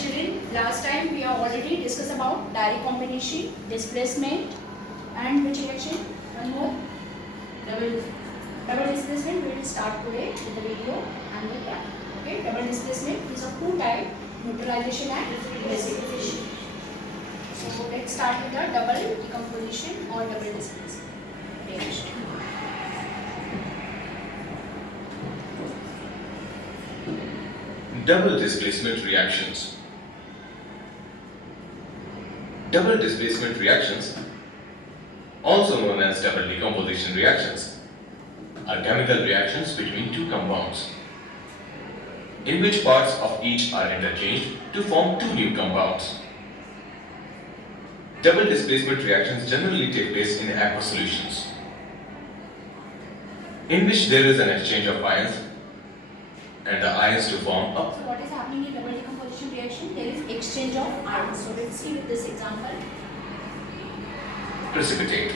children, last time we have already discussed about direct combination, displacement and which reaction? One more? Double displacement. We will start today with the video and the practice. Okay, double displacement is of two types, neutralization and precipitation. So let's start with the double decomposition or double displacement reaction. Double displacement reactions. Double displacement reactions, also known as double decomposition reactions, are chemical reactions between two compounds, in which parts of each are interchanged to form two new compounds. Double displacement reactions generally take place in aqueous solutions, in which there is an exchange of ions and the ions to form a. So what is happening in double decomposition reaction? There is exchange of ions. So let's see with this example. Precipitate.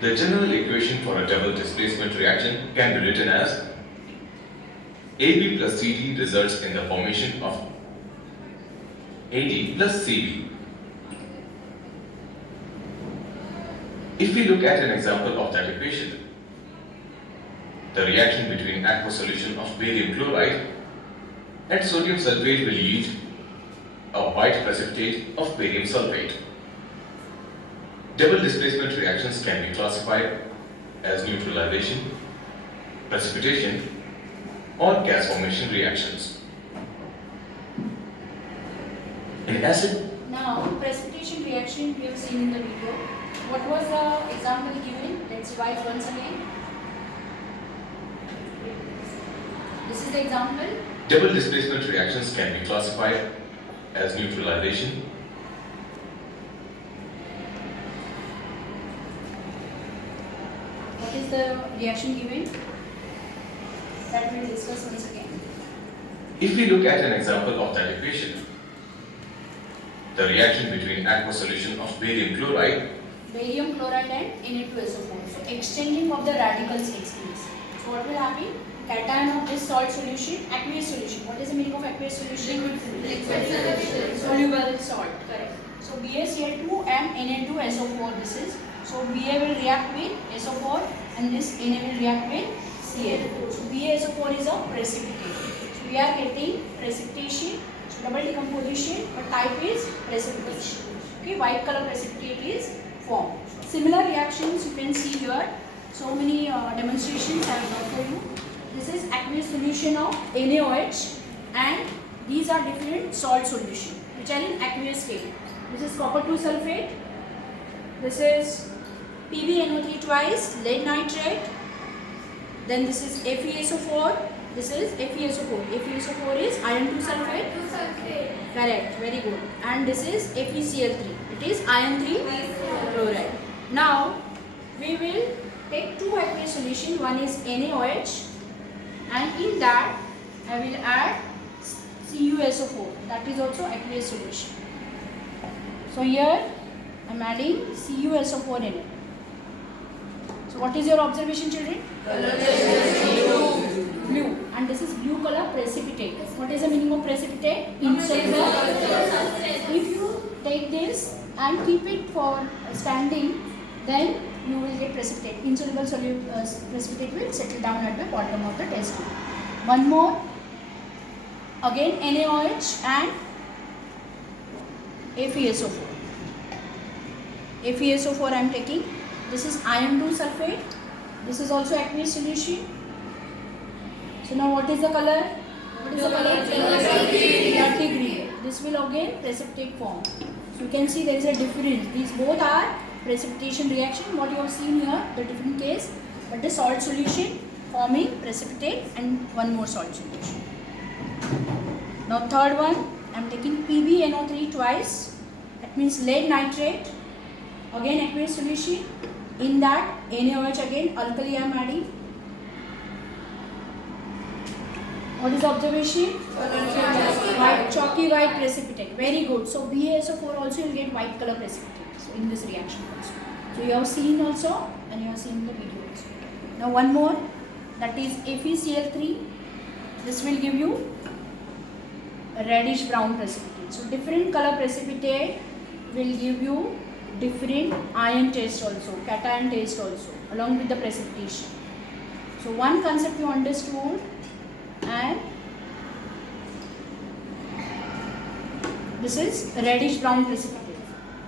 The general equation for a double displacement reaction can be written as AB plus CD results in the formation of AD plus CB. If we look at an example of that equation, the reaction between aqueous solution of barium chloride and sodium sulfate will yield a white precipitate of barium sulfate. Double displacement reactions can be classified as neutralization, precipitation, or gas formation reactions. In acid, Now precipitation reaction we have seen in the video. What was the example given? Let's revise once again. This is the example. double displacement reactions can be classified as neutralization, What is the reaction given? That we will discuss once again. If we look at an example of that equation, the reaction between aqueous solution of barium chloride Barium chloride and Na2SO4. So exchanging of the radicals takes place. So what will happen? Cation of this salt solution, aqueous solution. What is the meaning of aqueous solution? Soluble salt. Correct. So BaCl2 and Na2SO4 this is. So Ba will react with SO4 and this Na will react with Cl. So BaSO4 is a precipitate. So we are getting precipitation, so double decomposition, but type is precipitation. Okay, white color precipitate is formed. Similar reactions you can see here. So many demonstrations I have done for you. This is aqueous solution of NaOH and these are different salt solution which are in aqueous state. This is copper 2 sulfate. This is PbNO3 twice, lead nitrate. Then this is FeSO4. This is FeSO4. FeSO4 is iron 2 sulfate. Correct, very good. And this is FeCl3. It is iron 3 chloride. Now we will take two aqueous solution. One is NaOH and in that I will add CuSO4. That is also aqueous solution. So here I am adding CuSO4 in it. So what is your observation, children? Blue. And this is blue color precipitate. What is the meaning of precipitate? Insoluble. If you take this and keep it for standing, then you will get precipitate. Insoluble precipitate will settle down at the bottom of the test tube. One more. Again NaOH and FeSO4. FeSO4 I am taking. This is iron 2 sulfate. This is also aqueous solution. So now what is the color? What is the color? Dirty green. This will again precipitate form. So you can see there is a difference. These both are precipitation reaction. What you have seen here, the different case. But the salt solution forming precipitate and one more salt solution. Now third one, I am taking PbNO3 twice. That means lead nitrate. Again aqueous solution. In that NaOH again alkali I am adding. What is the observation? White, chalky white precipitate. Very good. So BaSO4 also you will get white color precipitate. So in this reaction also. So you have seen also and you have seen the video also. Now one more, that is FeCl3. This will give you reddish brown precipitate. So different color precipitate will give you different ion taste also, cation taste also, along with the precipitation. So one concept you understood, and this is reddish brown precipitate.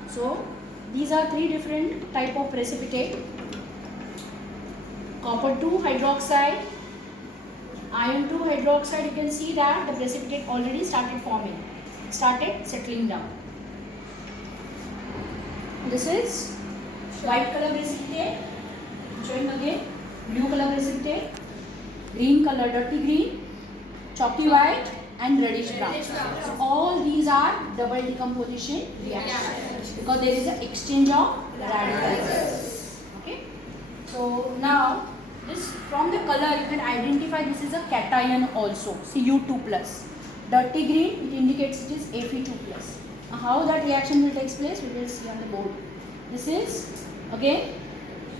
So these are three different type of precipitate: copper 2 hydroxide, iron 2 hydroxide. You can see that the precipitate already started forming, started settling down. This is white color precipitate, showing again blue color precipitate, green color dirty green, chalky white, and reddish brown. So all these are double decomposition reactions because there is an exchange of radicals. Okay. So now this, from the color you can identify this is a cation also, Cu2 plus. Dirty green, it indicates it is Fe2 plus. Now how that reaction will take place, we will see on the board. This is again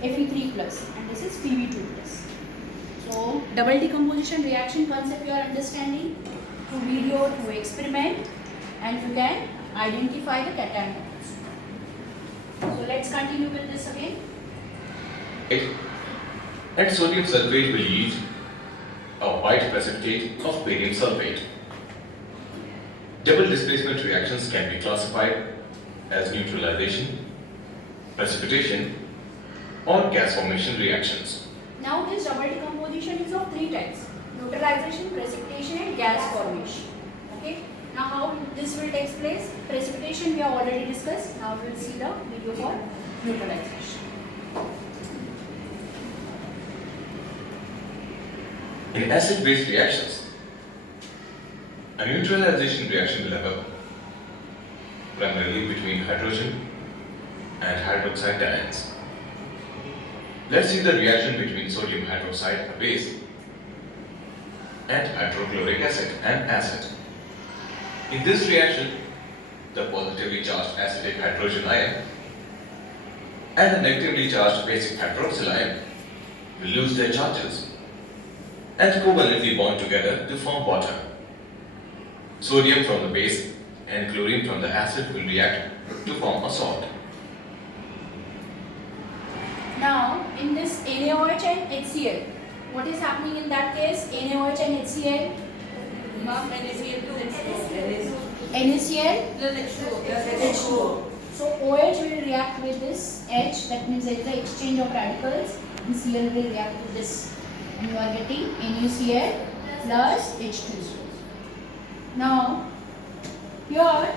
Fe3 plus and this is Pb2 plus. So double decomposition reaction concept you are understanding through video, through experiment, and you can identify the cation bonds. So let's continue with this again. And sodium sulfate will yield a white precipitate of barium sulfate. Double displacement reactions can be classified as neutralization, precipitation, or gas formation reactions. Now this double decomposition is of three types: neutralization, precipitation, and gas formation. Okay. Now how this will take place? Precipitation we have already discussed. Now we will see the video for neutralization. In acid-base reactions, a neutralization reaction will occur primarily between hydrogen and hydroxide ions. Let's see the reaction between sodium hydroxide, a base, and hydrochloric acid, an acid. In this reaction, the positively charged acidic hydrogen ion and the negatively charged basic hydroxyl ion will lose their charges and covalently bond together to form water. Sodium from the base and chlorine from the acid will react to form a salt. Now in this NaOH and HCl, what is happening in that case? NaOH and HCl? NaCl H2O. So OH will react with this H, that means there is an exchange of radicals, and Cl will react with this, and you are getting NaCl plus H2O. Now here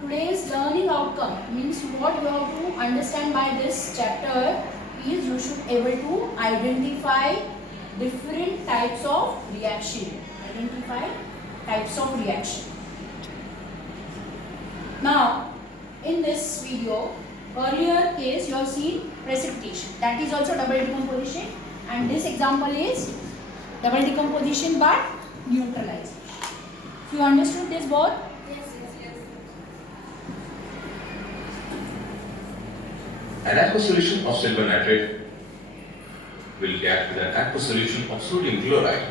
today's learning outcome means what you have to understand by this chapter is you should able to identify different types of reaction. Identify types of reaction. Now in this video, earlier case you have seen precipitation, that is also double decomposition, and this example is double decomposition but neutralization. So you understood this both? An aqueous solution of silver nitrate will react with an aqueous solution of sodium chloride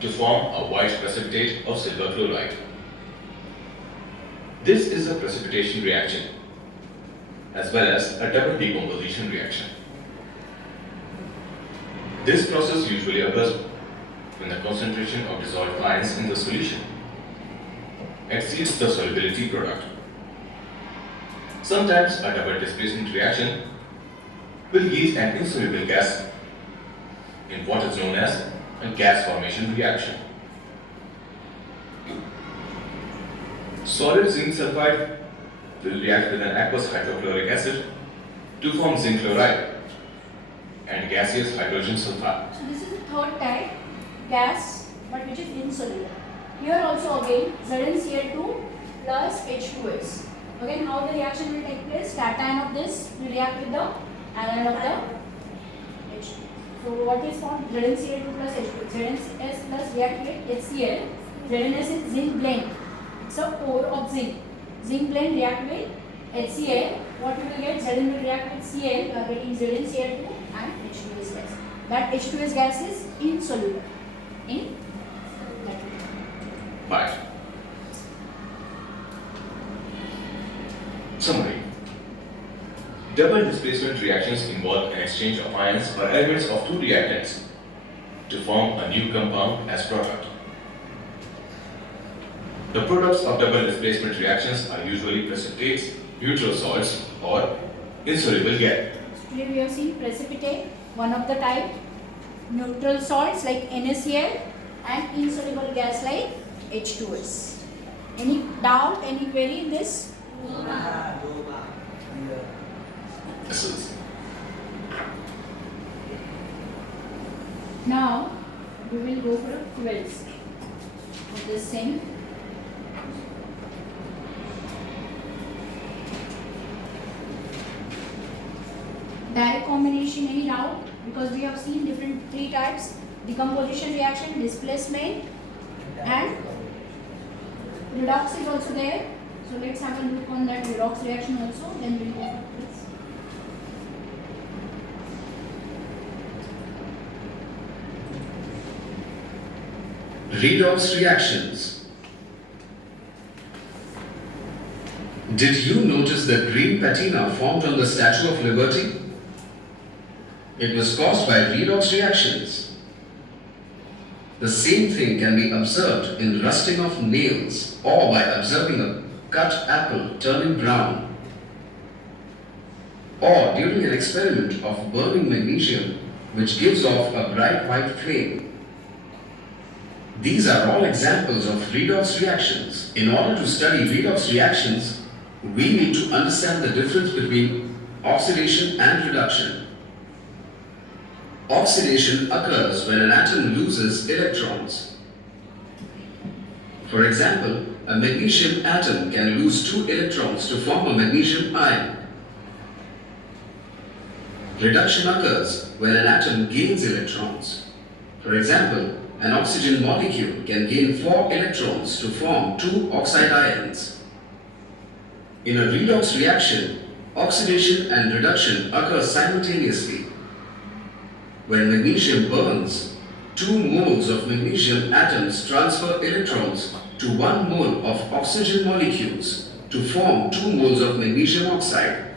to form a white precipitate of silver chloride. This is a precipitation reaction as well as a double decomposition reaction. This process usually occurs when the concentration of dissolved ions in the solution exceeds the solubility product. Sometimes a double displacement reaction will yield an insoluble gas in what is known as a gas formation reaction. Solid zinc sulfide will react with an aqueous hydrochloric acid to form zinc chloride and gaseous hydrogen sulfide. So this is the third type, gas but which is insoluble. Here also again ZnCl2 plus H2S. Again how the reaction will take place? Cation of this will react with the anion of the H2. So what is formed? ZnCl2 plus H2. ZnS plus react with HCl. ZnS is zinc blend. It's a ore of zinc. Zinc blend react with HCl. What you will get? Zn will react with Cl. You are getting ZnCl2 and H2S gas. That H2S gas is insoluble in that. Bye. Summary. Double displacement reactions involve an exchange of ions or elements of two reactants to form a new compound as product. The products of double displacement reactions are usually precipitates, neutral salts, or insoluble gas. Today we have seen precipitate, one of the type, neutral salts like NaCl, and insoluble gas like H2S. Any doubt, any query in this? Acids. Now we will go for fuels of this same. Direct combination, any doubt? Because we have seen different three types: decomposition reaction, displacement, and redox is also there. So let's have a look on that redox reaction also. Then we'll go for this. Redox reactions. Did you notice the green patina formed on the Statue of Liberty? It was caused by redox reactions. The same thing can be observed in rusting of nails or by observing a cut apple turning brown, or during an experiment of burning magnesium which gives off a bright white flame. These are all examples of redox reactions. In order to study redox reactions, we need to understand the difference between oxidation and reduction. Oxidation occurs when an atom loses electrons. For example, a magnesium atom can lose 2 electrons to form a magnesium ion. Reduction occurs when an atom gains electrons. For example, an oxygen molecule can gain 4 electrons to form 2 oxide ions. In a redox reaction, oxidation and reduction occur simultaneously. When magnesium burns, 2 moles of magnesium atoms transfer electrons to 1 mole of oxygen molecules to form 2 moles of magnesium oxide.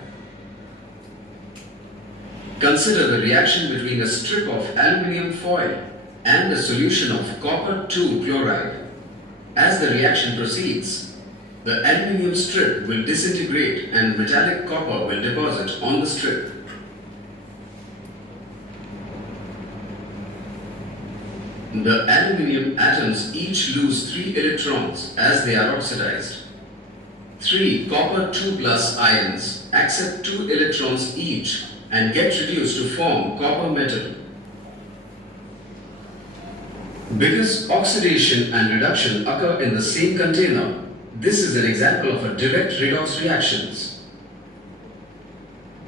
Consider the reaction between a strip of aluminium foil and a solution of copper 2 chloride. As the reaction proceeds, the aluminium strip will disintegrate and metallic copper will deposit on the strip. The aluminium atoms each lose 3 electrons as they are oxidized. 3 copper 2 plus ions accept 2 electrons each and get reduced to form copper metal. Because oxidation and reduction occur in the same container, this is an example of a direct redox reactions.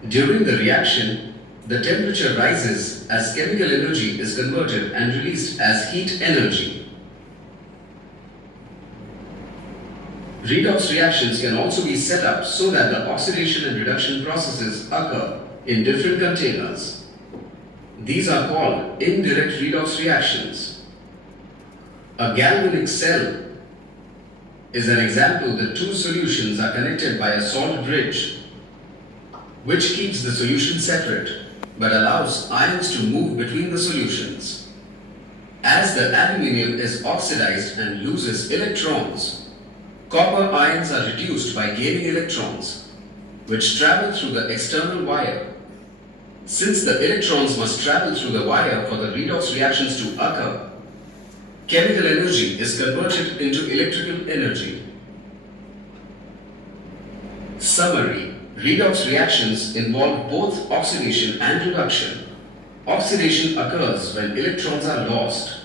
During the reaction, the temperature rises as chemical energy is converted and released as heat energy. Redox reactions can also be set up so that the oxidation and reduction processes occur in different containers. These are called indirect redox reactions. A galvanic cell is an example. The 2 solutions are connected by a salt bridge, which keeps the solution separate but allows ions to move between the solutions. As the aluminium is oxidized and loses electrons, copper ions are reduced by gaining electrons, which travel through the external wire. Since the electrons must travel through the wire for the redox reactions to occur, chemical energy is converted into electrical energy. Summary. Redox reactions involve both oxidation and reduction. Oxidation occurs when electrons are lost.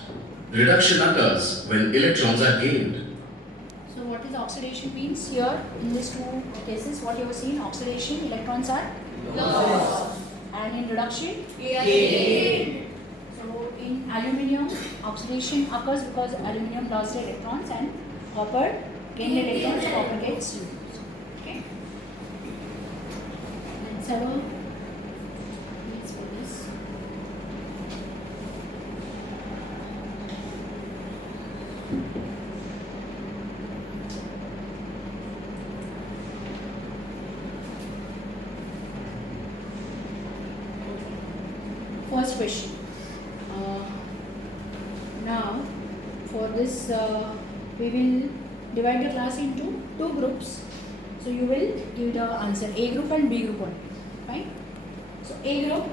Reduction occurs when electrons are gained. So what is oxidation means here in these 2 cases? What you have seen, oxidation, electrons are lost, and in reduction, gained. So in aluminium, oxidation occurs because aluminium lost electrons, and copper gained electrons, copper gets used. Okay. Let's have a let's for this. first question. Now, for this, we will divide the class into two groups. So you will give the answer, A group and B group one. Fine. So A group,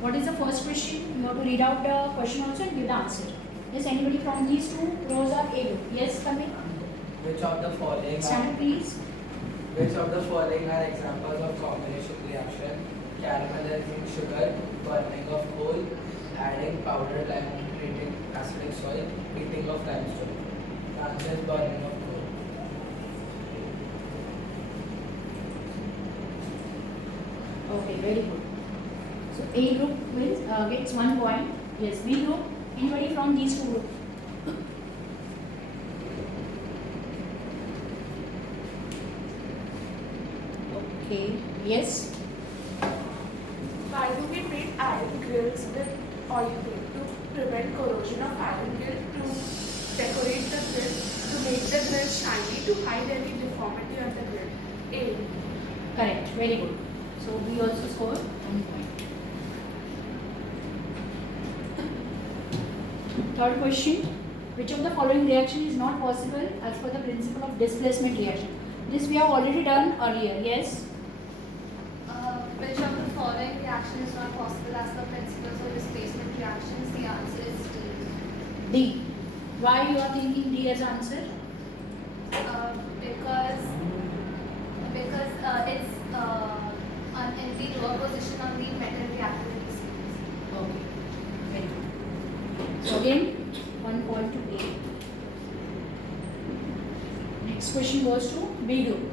what is the first question? You have to read out the question also and give the answer. Yes, anybody from these two rows are A group. Yes, come in. Which of the following Stand up, please. Which of the following are examples of combination reaction? Caramelizing sugar, burning of coal, adding powdered lime on treating acidic soil, heating of limestone. The answer is burning of coal. Okay, very good. So A group will gets 1 point. Yes, B group. Anybody from these two groups? Okay. Yes. Why do we treat iron grills with oil paint? To prevent corrosion of iron grill, to decorate the grill, to make the grill shiny, to hide any deformity on the grill. A. Correct. Very good. So we also score 1 point. Third question. Which of the following reaction is not possible as per the principle of displacement reaction? This we have already done earlier. Yes. Which of the following reaction is not possible as the principles of displacement reactions? The answer is D. D. Why you are thinking D as answer? Because it's in the lower position on the metal reactivity series. Okay. Very good. So again, 1 point to A. Next question goes to B group.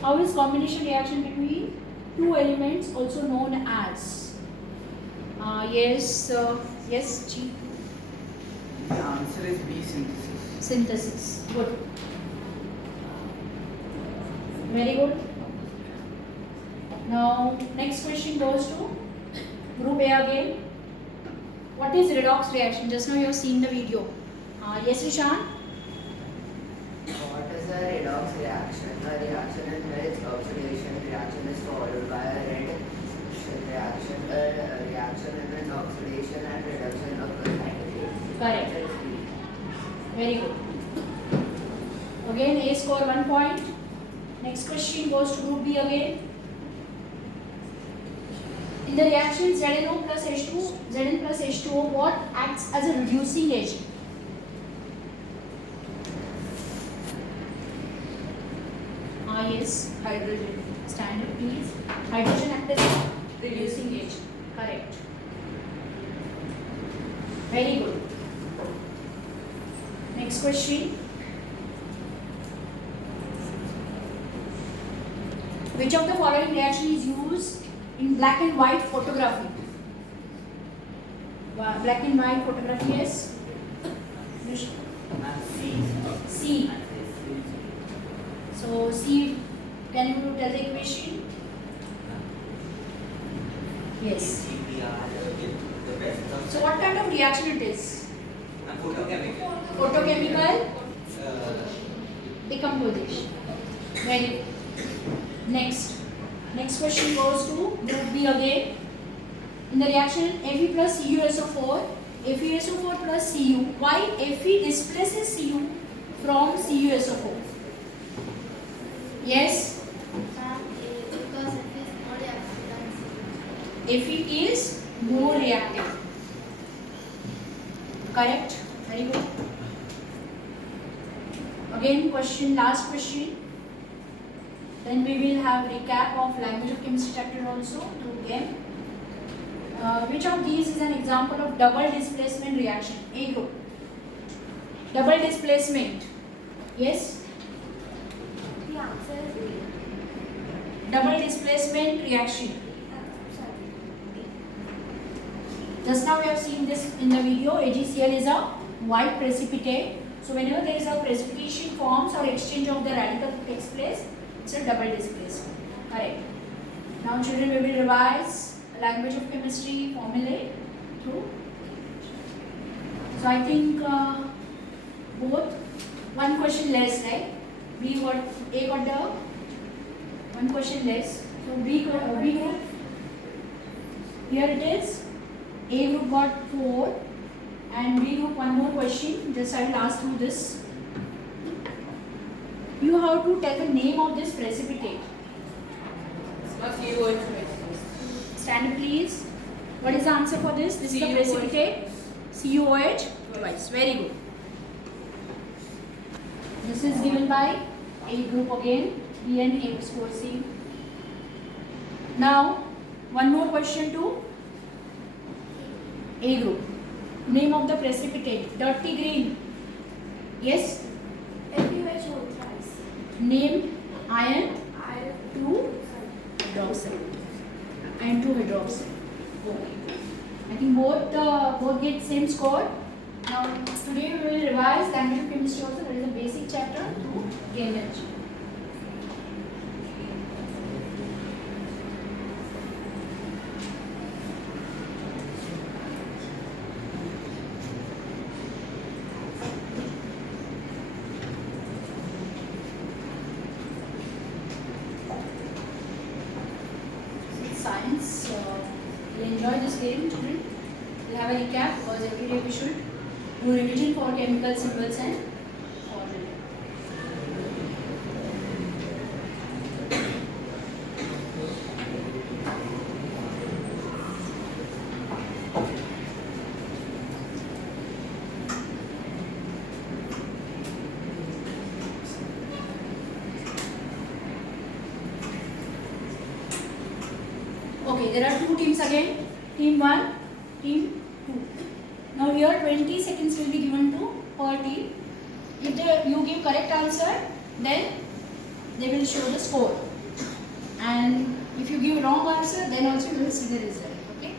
How is combination reaction between two elements also known as? Yes, G. The answer is B, synthesis. Synthesis. Good. Very good. Now, next question goes to group A again. What is redox reaction? Just now you have seen the video. Yes, Ishan? What is a redox reaction? A reaction in which oxidation reaction is followed by a reduction reaction. A reaction in which oxidation and reduction occur simultaneously. Correct. Very good. Again, A score 1 point. Next question goes to group B again. In the reaction ZnO plus H2, Zn plus H2O, what acts as a reducing agent? Yes, hydrogen. Stand up, please. Hydrogen acts as a reducing agent. Correct. Very good. Next question. Which of the following reaction is used in black and white photography? Black and white photography, yes? C. So C, can you tell the equation? Yes. So what kind of reaction it is? Photochemical decomposition. Very good. Next question goes to group B again. In the reaction Fe plus CuSO4, FeSO4 plus Cu, why Fe displaces Cu from CuSO4? Yes? Because it is more reactive than C. Fe is more reactive. Correct? Very good. Again, last question. Then we will have recap of language of chemistry chapter also through them. Which of these is an example of double displacement reaction? A group. Double displacement. Yes? The answer is B. Double displacement reaction. Sorry. Just now we have seen this in the video. AgCl is a white precipitate. So whenever there is a precipitation forms or exchange of the radical takes place, it's a double displacement. Correct. Now children, we will revise language of chemistry formulae through. So I think both one question less, right? A got the one question less. So B group, here it is A group got 4 and B group 1 more question. Just I will ask you this. You have to tell the name of this precipitate. Stand up please. What is the answer for this? This is the precipitate. CuOH twice. Very good. This is given by A group again. B and A score C. Now, one more question to A group. Name of the precipitate. Dirty green. Yes. FeOH thrice. Name iron Iron 2 hydroxide. Iron 2 hydroxide. Okay. I think both get same score. Now today we will revise dynamic chemistry also. There is a basic chapter to gain energy. Science. You enjoy this game, children? We'll have a recap because every day we should do revision for chemical symbols and formulae. Okay, there are two teams again. Team 1, team 2. Now here 20 seconds will be given to per team. If you give correct answer, then they will show the score. And if you give wrong answer, then also you will see the result. Okay.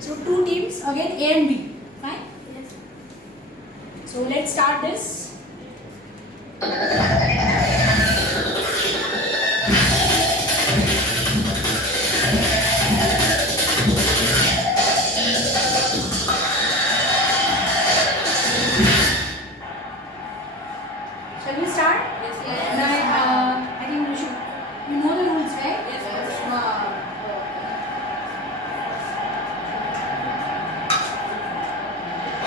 So two teams again, A and B. Fine. Yes. So let's start this. Shall we start? Yes. And I think we should. You know the rules, right? Yes.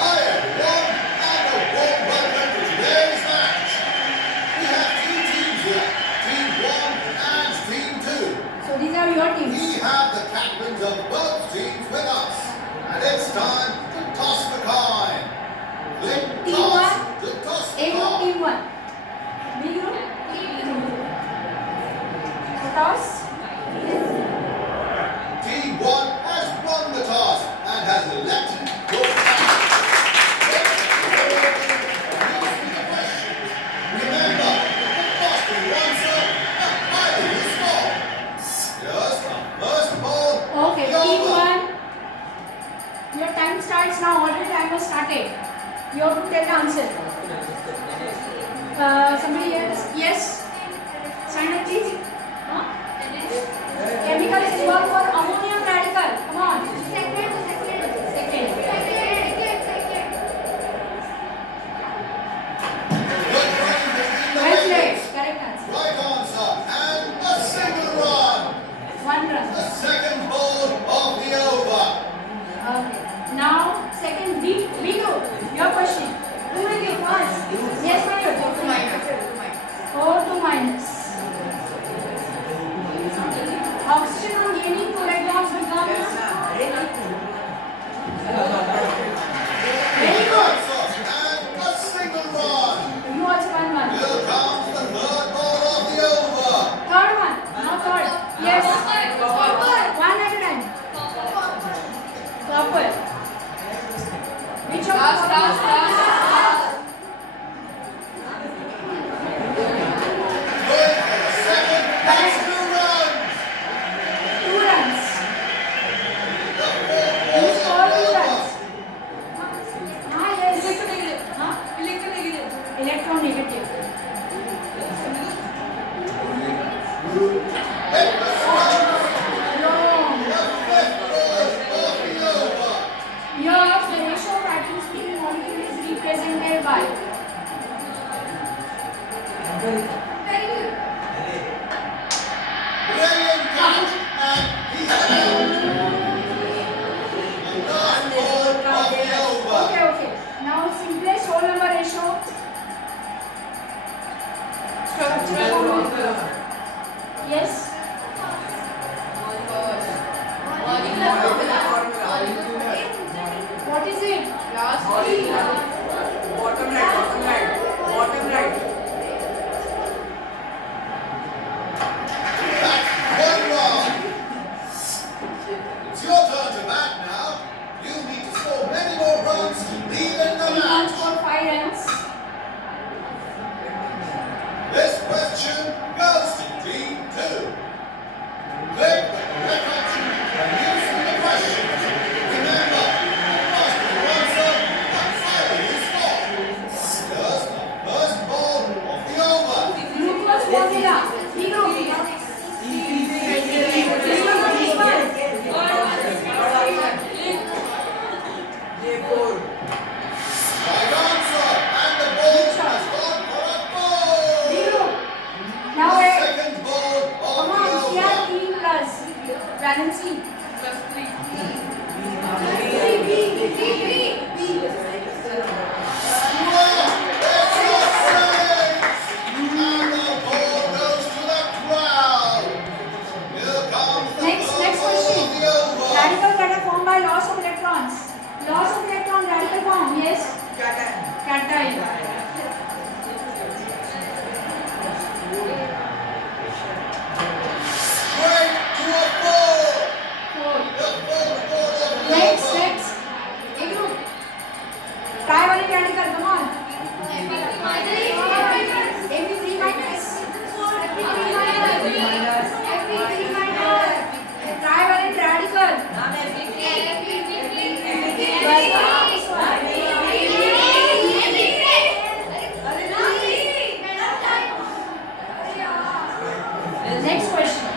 Hi everyone, and a warm welcome to today's match. We have two teams here, Team 1 and Team 2. So these are your We teams. have the captains of both teams with us, and it's time to toss the coin. Click Team toss one, to toss the A group, coin. team 1. B group, team 2. So toss. Team 1 has won the toss and has elected your captain. Remember, the faster you answer, the higher you score. Just the first ball. Okay, the team over. 1. Your time starts now. Already time has started. You have to tell the answer. Somebody else? Yes? Stand up please. Huh? Chemical symbol for ammonium radical. Come on. Second. Good running between the Well played. wickets. Correct answer. Right answer. And a single run. 1 run. The second ball of the over. Okay. Now, second B group. Your question. Who will give first? Yes, Mayur. Oh, to Yes? What is it? Bottom right. That's one wrong. It's your turn to bat now. You need to score many more runs to lead in the Team 1 match. scored 5 runs. This question goes to Team 2. Click the correct option and using the questions. Remember, you must answer what fire you score. Does the first ball of the over. Glucose formula. Hero. Right answer, and the ball has gone for a ball. Hero. Now The eh, second ball of come the on, over. CR3 plus valency. Next question. Radical that are formed by loss of electrons. Loss of electron radical form, yes? Cation. Next. A group. Trivalent radical, come on. Ab3 minus. Trivalent radical. Next question.